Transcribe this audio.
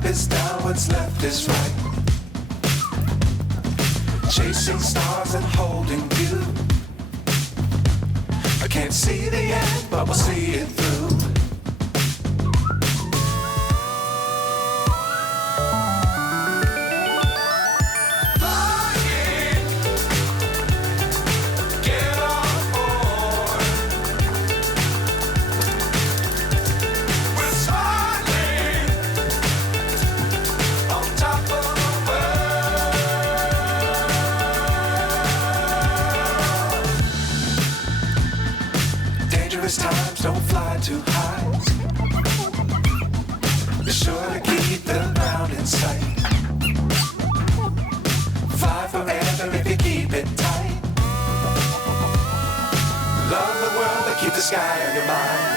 up is down, what's left is right. Chasing stars and holding you. I can't see the end, but we'll see it through. Times don't fly too high. Be sure to keep the ground in sight. Fly forever if you keep it tight. Love the world, but keep the sky on your mind.